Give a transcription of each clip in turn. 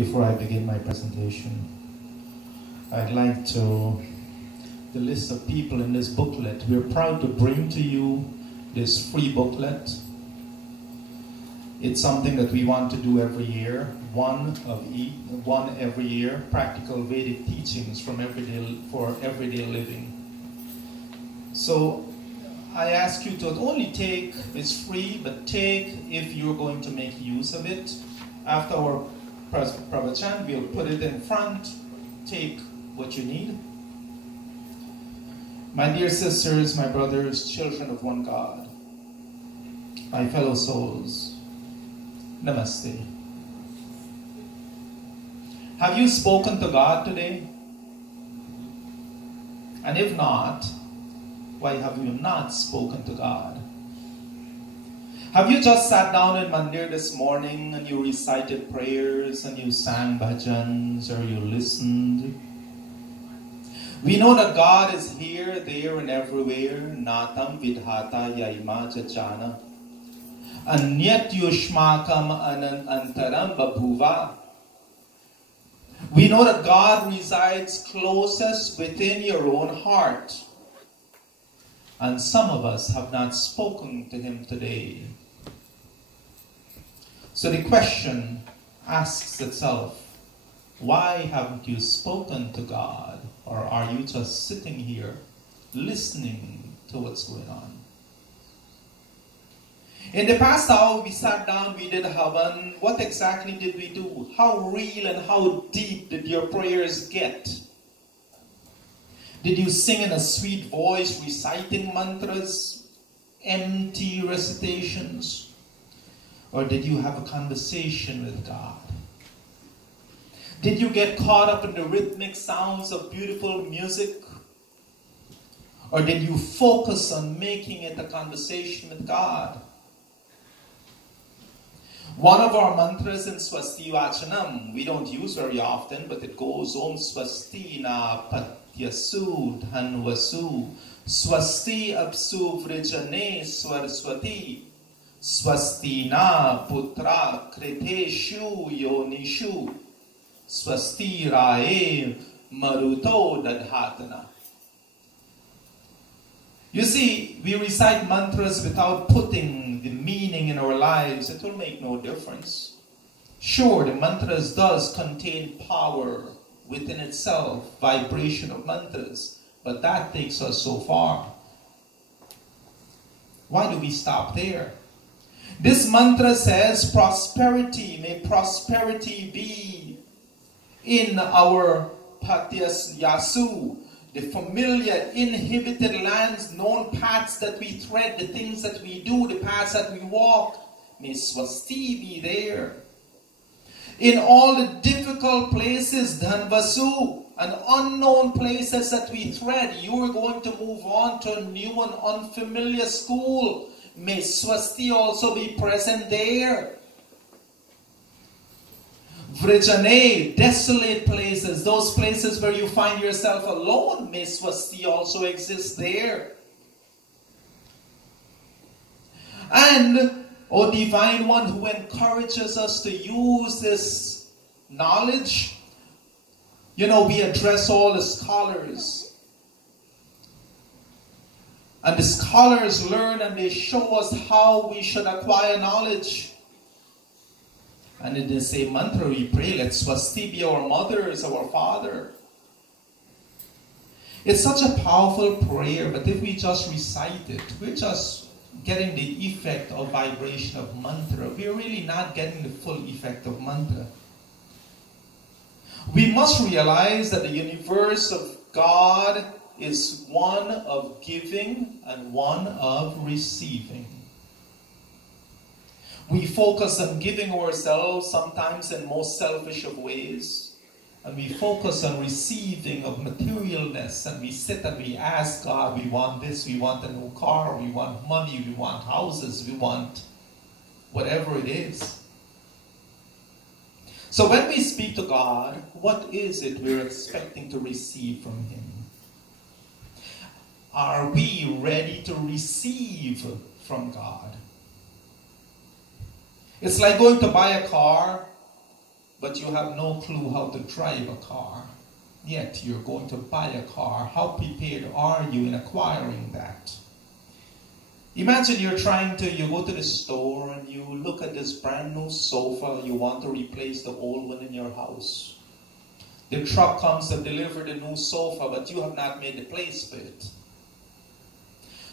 Before I begin my presentation, I'd like to, the list of people in this booklet, we're proud to bring to you this free booklet. It's something that we want to do every year, one every year, practical Vedic teachings for everyday living. So I ask you to only take, it's free, but take if you're going to make use of it. After our Pravachan, we'll put it in front, take what you need. My dear sisters, my brothers, children of one God, my fellow souls, Namaste. Have you spoken to God today? And if not, why have you not spoken to God? Have you just sat down in Mandir this morning and you recited prayers and you sang bhajans or you listened? We know that God is here, there and everywhere. Natam vidhata yaima jajana. Anyat yushmakam anantaram babhuva. We know that God resides closest within your own heart. And some of us have not spoken to Him today. So the question asks itself, why haven't you spoken to God? Or are you just sitting here listening to what's going on? In the past hour, we sat down, we did Havan. What exactly did we do? How real and how deep did your prayers get? Did you sing in a sweet voice, reciting mantras, empty recitations? Or did you have a conversation with God? Did you get caught up in the rhythmic sounds of beautiful music? Or did you focus on making it a conversation with God? One of our mantras in Swasti Vachanam, we don't use very often, but it goes Om Swasti na Patyasu Dhanvasu Swasti Apsu Vrijane Swarswati Swasti na Putra Kriteshu Yonishu Swasti Rae Maruto Dadhatana. You see, we recite mantras without putting the meaning in our lives. It will make no difference. Sure, the mantras does contain power within itself, vibration of mantras, but that takes us so far. Why do we stop there? This mantra says prosperity, may prosperity be in our Patyas Yasu, the familiar, inhibited lands, known paths that we tread, the things that we do, the paths that we walk. May Swasti be there. In all the difficult places, Dhanvasu, and unknown places that we tread, you are going to move on to a new and unfamiliar school. May Swasti also be present there. Vrijane, desolate places, those places where you find yourself alone, may Swasti also exist there. And, O Divine One who encourages us to use this knowledge, you know, we address all the scholars. And the scholars learn and they show us how we should acquire knowledge. And in the same mantra we pray, let Swasti be our mothers, our father. It's such a powerful prayer, but if we just recite it, we're just getting the effect of vibration of mantra. We're really not getting the full effect of mantra. We must realize that the universe of God is one of giving and one of receiving. We focus on giving ourselves sometimes in most selfish of ways. And we focus on receiving of materialness. And we sit and we ask God, we want this, we want a new car, we want money, we want houses, we want whatever it is. So when we speak to God, what is it we're expecting to receive from Him? Are we ready to receive from God? It's like going to buy a car but you have no clue how to drive a car. Yet you're going to buy a car. How prepared are you in acquiring that? Imagine you go to the store and you look at this brand new sofa. You want to replace the old one in your house. The truck comes to deliver the new sofa, but you have not made the place for it.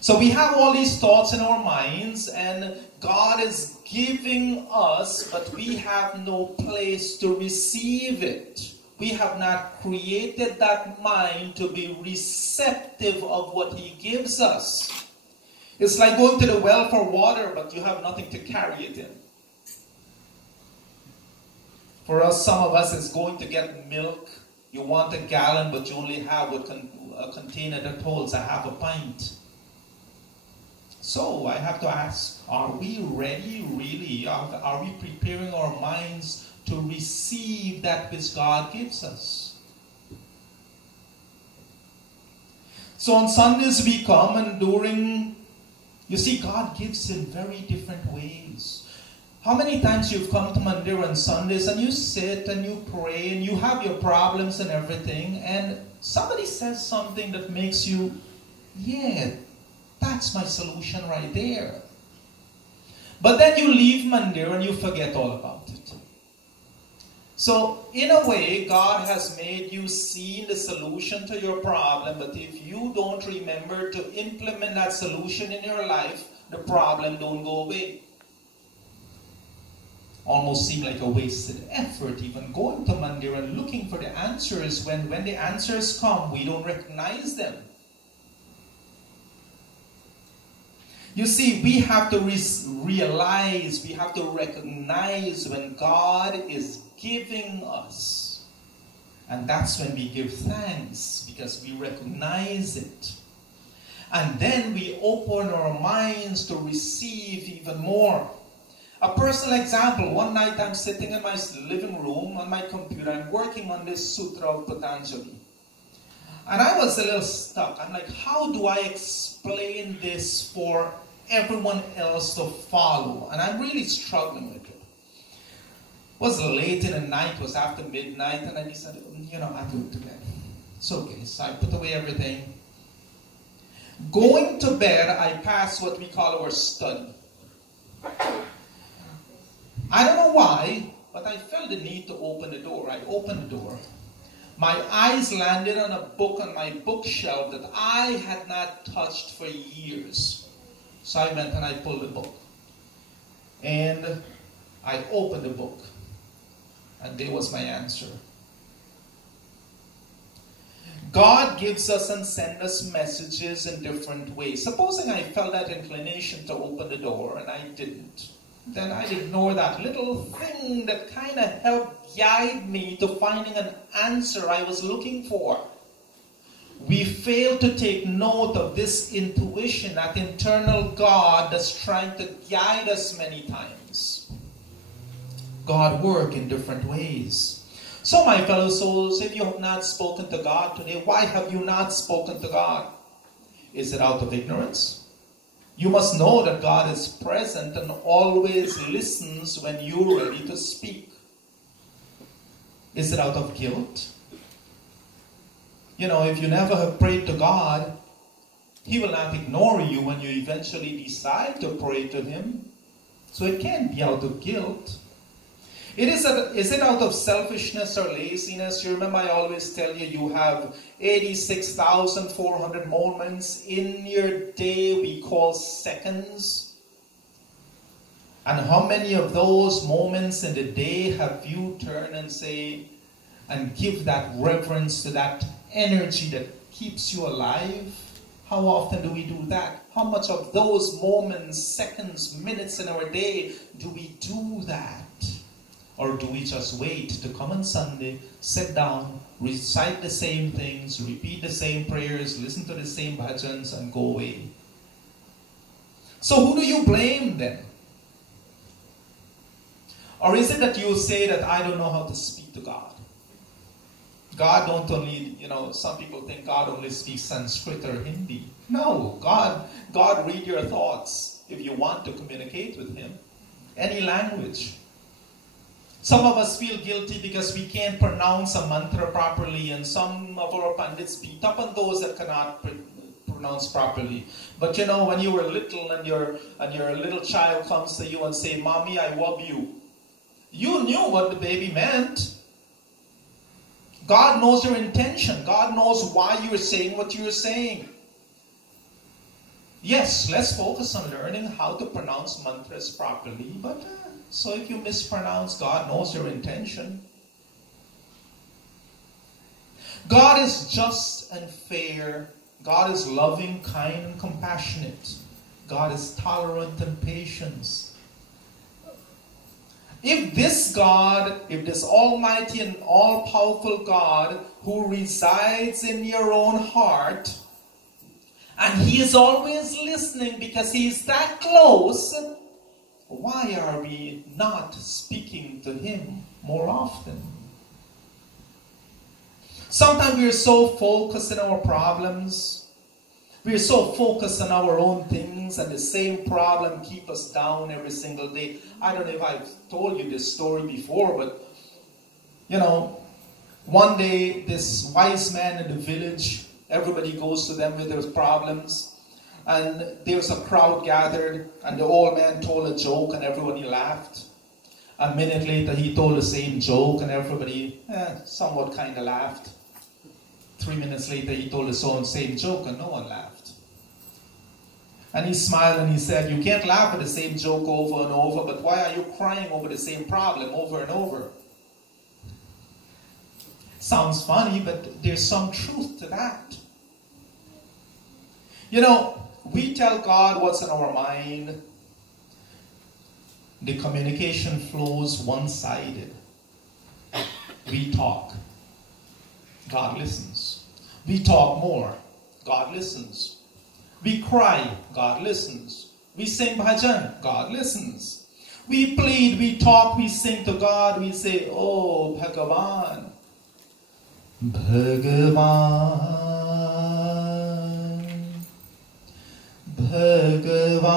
So we have all these thoughts in our minds, and God is giving us, but we have no place to receive it. We have not created that mind to be receptive of what He gives us. It's like going to the well for water, but you have nothing to carry it in. For us, some of us, it's going to get milk. You want a gallon, but you only have a container that holds a half a pint. So I have to ask, are we ready really? Are we preparing our minds to receive that which God gives us? So on Sundays we come, and you see, God gives in very different ways. How many times you've come to Mandir on Sundays and you sit and you pray and you have your problems and everything, and somebody says something that makes you, yeah, that's my solution right there. But then you leave Mandir and you forget all about it. So in a way, God has made you see the solution to your problem, but if you don't remember to implement that solution in your life, the problem don't go away. Almost seem like a wasted effort, even going to Mandir and looking for the answers. When the answers come, we don't recognize them. You see, we have to realize, we have to recognize when God is giving us. And that's when we give thanks, because we recognize it. And then we open our minds to receive even more. A personal example, one night I'm sitting in my living room on my computer, I'm working on this Sutra of Patanjali. And I was a little stuck. I'm like, how do I explain this for everyone else to follow? And I'm really struggling with it. It was late in the night, it was after midnight, and I decided, I'll do it today. It's okay. So I put away everything. Going to bed, I passed what we call our study. I don't know why, but I felt the need to open the door. I opened the door. My eyes landed on a book on my bookshelf that I had not touched for years. So I went and I pulled the book. And I opened the book. And there was my answer. God gives us and sends us messages in different ways. Supposing I felt that inclination to open the door and I didn't, then I'd ignore that little thing that kind of helped guide me to finding an answer I was looking for. We fail to take note of this intuition, that internal God that's trying to guide us many times. God works in different ways. So my fellow souls, if you have not spoken to God today, why have you not spoken to God? Is it out of ignorance? You must know that God is present and always listens when you're ready to speak. Is it out of guilt? If you never have prayed to God, He will not ignore you when you eventually decide to pray to Him. So it can't be out of guilt. Is it out of selfishness or laziness? You remember I always tell you, you have 86,400 moments in your day we call seconds. And how many of those moments in the day have you turned and say, and give that reverence to that energy that keeps you alive? How often do we do that? How much of those moments, seconds, minutes in our day do we do that? Or do we just wait to come on Sunday, sit down, recite the same things, repeat the same prayers, listen to the same bhajans, and go away? So who do you blame then? Or is it that you say that I don't know how to speak to God? God don't only, some people think God only speaks Sanskrit or Hindi. No, God read your thoughts if you want to communicate with Him. Any language. Some of us feel guilty because we can't pronounce a mantra properly, and some of our Pandits beat up on those that cannot pronounce properly. But you know, when you were little and your little child comes to you and say, "Mommy, I love you," you knew what the baby meant. God knows your intention. God knows why you are saying what you are saying. Yes, let's focus on learning how to pronounce mantras properly. But so if you mispronounce, God knows your intention. God is just and fair. God is loving, kind, and compassionate. God is tolerant and patient. If this God, if this almighty and all-powerful God who resides in your own heart, and he is always listening because he is that close, why are we not speaking to him more often? Sometimes we are so focused on our problems. We are so focused on our own things, and the same problem keep us down every single day. I don't know if I've told you this story before, but you know, one day this wise man in the village, everybody goes to them with their problems, and there's a crowd gathered, and the old man told a joke and everybody laughed. A minute later he told the same joke and everybody somewhat kind of laughed. 3 minutes later he told the same joke and no one laughed. And he smiled and he said, "You can't laugh at the same joke over and over, but why are you crying over the same problem over and over?" Sounds funny, but there's some truth to that. You know, we tell God what's in our mind. The communication flows one-sided. We talk. God listens. We talk more. God listens. We cry. God listens. We sing bhajan. God listens. We plead, we talk, we sing to God. We say, "Oh, Bhagavan. Bhagavan. Bhagavan.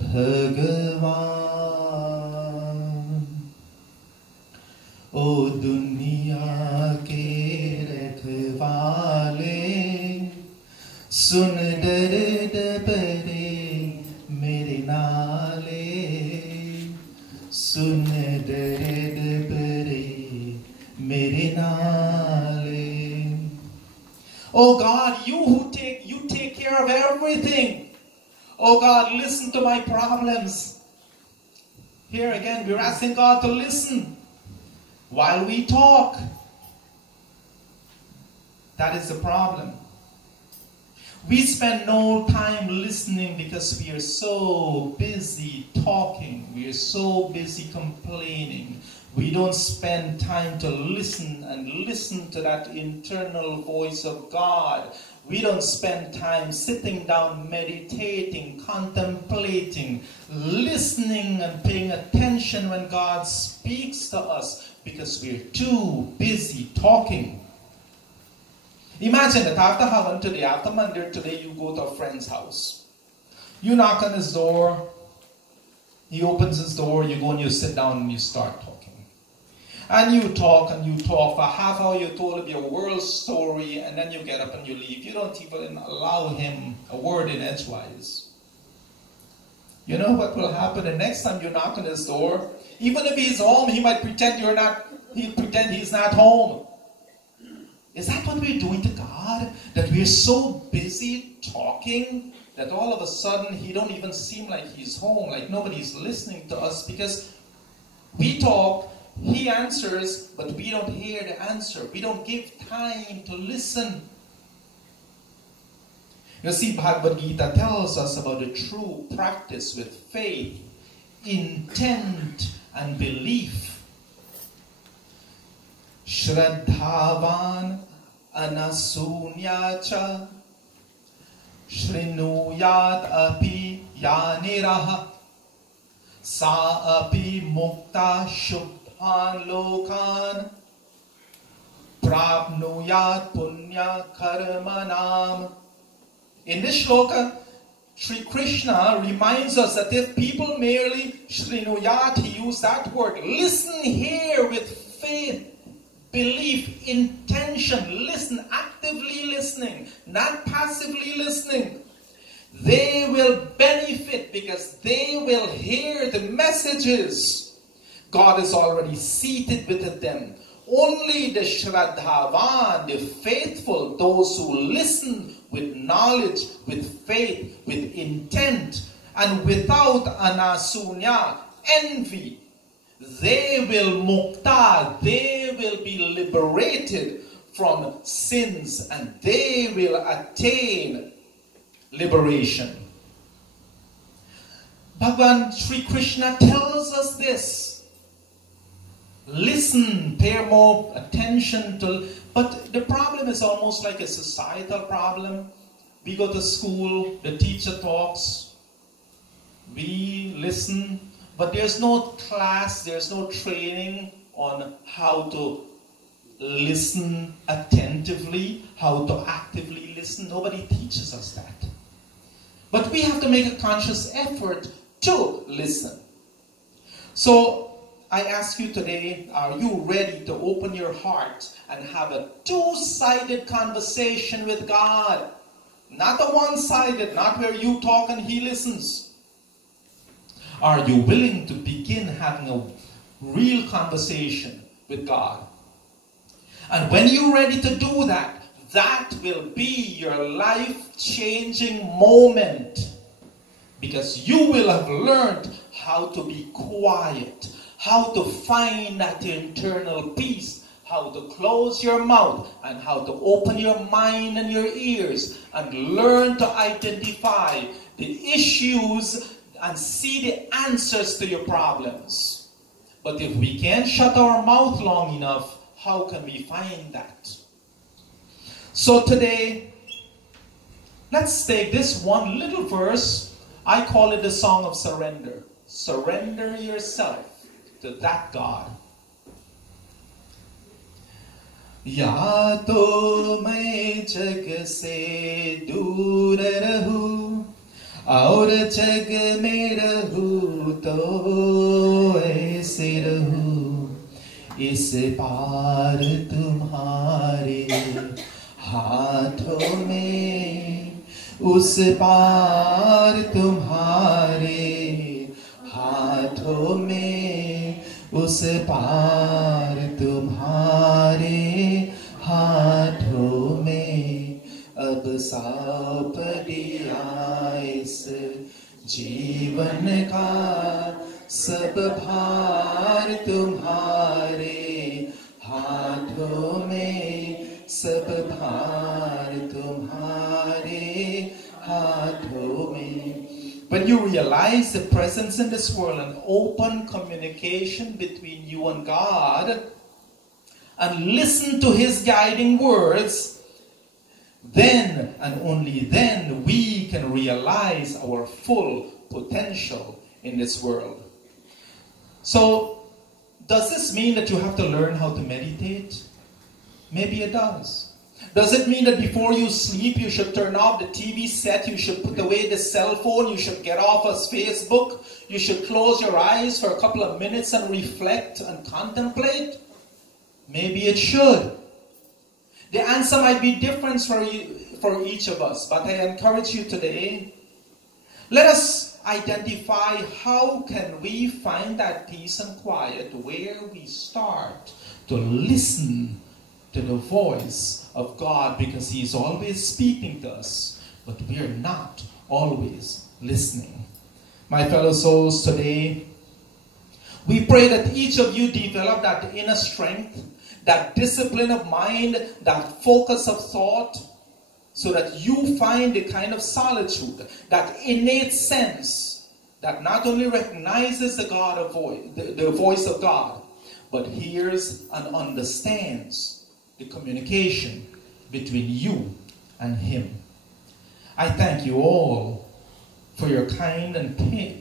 Bhagavan. O दुनिया के रखवाले, सुन दर्द भरे मेरे नाले, सुन दर्द भरे मेरे नाले. Oh God, you take care of everything. Oh God, listen to my problems. Here again, we're asking God to listen while we talk. That is the problem. We spend no time listening because we are so busy talking. We are so busy complaining. We don't spend time to listen and listen to that internal voice of God. We don't spend time sitting down, meditating, contemplating, listening and paying attention when God speaks to us because we're too busy talking. Imagine that after Havan today, after Mandir today, you go to a friend's house. You knock on his door, he opens his door, you go and you sit down and you start talking. And you talk for a half hour, you told him your world story, and then you get up and you leave. You don't even allow him a word in edgewise. You know what will happen the next time you knock on his door? Even if he's home, he might pretend he'll pretend he's not home. Is that what we're doing to God? That we're so busy talking that all of a sudden he don't even seem like he's home, like nobody's listening to us because we talk, he answers, but we don't hear the answer. We don't give time to listen. You see, Bhagavad Gita tells us about the true practice with faith, intent, and belief. Shraddhavan anasunyacha shrinuyat api yaniraha sa api mukta shubhan lokan prapnuyat punya karmanam. In this shloka, Sri Krishna reminds us that if people merely, Shrinuyat, he used that word, listen here with faith, belief, intention, listen, actively listening, not passively listening, they will benefit because they will hear the messages. God is already seated within them. Only the Shraddhavan, the faithful, those who listen with knowledge, with faith, with intent, and without anasunya, envy, they will mukta, they will be liberated from sins, and they will attain liberation. Bhagavan Sri Krishna tells us this. Listen, pay more attention to, but the problem is almost like a societal problem. We go to school, the teacher talks, we listen, but there's no class, there's no training on how to listen attentively, how to actively listen. Nobody teaches us that. But we have to make a conscious effort to listen. So, I ask you today, are you ready to open your heart and have a two-sided conversation with God? Not a one-sided, not where you talk and he listens. Are you willing to begin having a real conversation with God? And when you're ready to do that, that will be your life-changing moment. Because you will have learned how to be quiet, how to find that internal peace, how to close your mouth, and how to open your mind and your ears, and learn to identify the issues and see the answers to your problems. But if we can't shut our mouth long enough, how can we find that? So today, let's take this one little verse. I call it the song of surrender. Surrender yourself to that God. या तो मैं जग से दूर रहूं और जग में रहूं तो ऐसे रहूं, इस पार तुम्हारे हाथों में, उस पार तुम्हारे हाथों में, उस पार तुम्हारे हाथों में, अब सौंप दिया इस जीवन का सब भार तुम्हारे हाथों में, सब भार तुम्हारे हाथों में. When you realize the presence in this world and open communication between you and God, and listen to His guiding words, then and only then we can realize our full potential in this world. So, does this mean that you have to learn how to meditate? Maybe it does. Does it mean that before you sleep you should turn off the TV set, you should put away the cell phone, you should get off of Facebook, you should close your eyes for a couple of minutes and reflect and contemplate? Maybe it should. The answer might be different for each of us, but I encourage you today, let us identify how can we find that peace and quiet where we start to listen to the voice of God, because He is always speaking to us, but we are not always listening. My fellow souls, today, we pray that each of you develop that inner strength, that discipline of mind, that focus of thought, so that you find the kind of solitude, that innate sense that not only recognizes the voice of God, but hears and understands the communication between you and Him. I thank you all for your kind and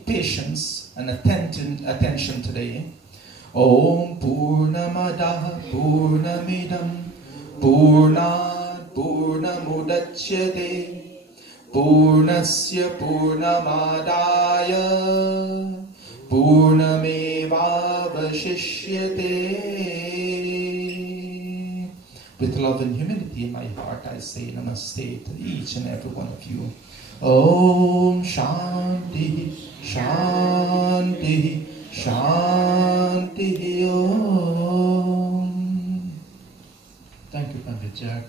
patience and attention today. Om Purnamada Purnamidam Purnat Purnamudachyate Purnasya Purnamadaya Purnamevavashishyate. With love and humility in my heart, I say namaste to each and every one of you. Om Shanti, Shanti, Shanti Om. Thank you, Pandit Jack.